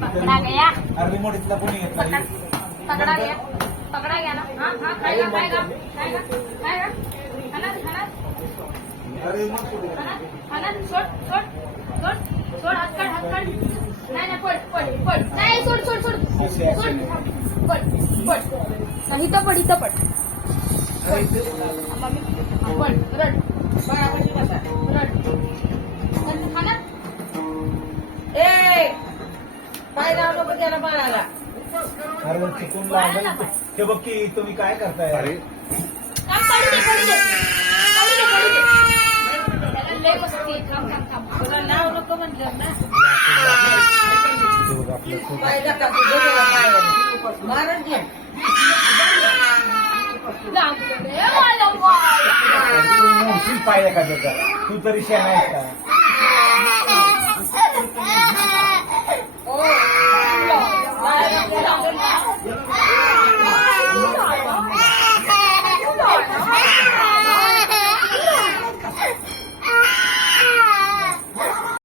पकडा गया. रिमोट इथला कोणी घेतला? पकडा गया. पकडा गया ना. हाँ हाँ खाएगा खाएगा खाएगा खाएगा. खाना खाना खाना खाना. सोड सोड सोड सोड. हात काढ हात काढ. नाही नाही पड पड पड. नाही सोड सोड सोड सोड. पड पड. नाही इथं पड इथं पड. मम्मी पड रड. बराबर बसा रड. खाना. ए काय नाव नको त्याला बाळाला. अरे चुकून लागलं. ते बघ की तुम्ही काय करताय? अरे काम पडू दे पडू दे पडू दे पडू दे. त्याला लय मस्ती. काम काम काम. तुला नाव नको म्हटलं ना. पाहिलं का तुझं मारण घे. पाहिजे का त्याचा? तू तरी शेण आहेस का?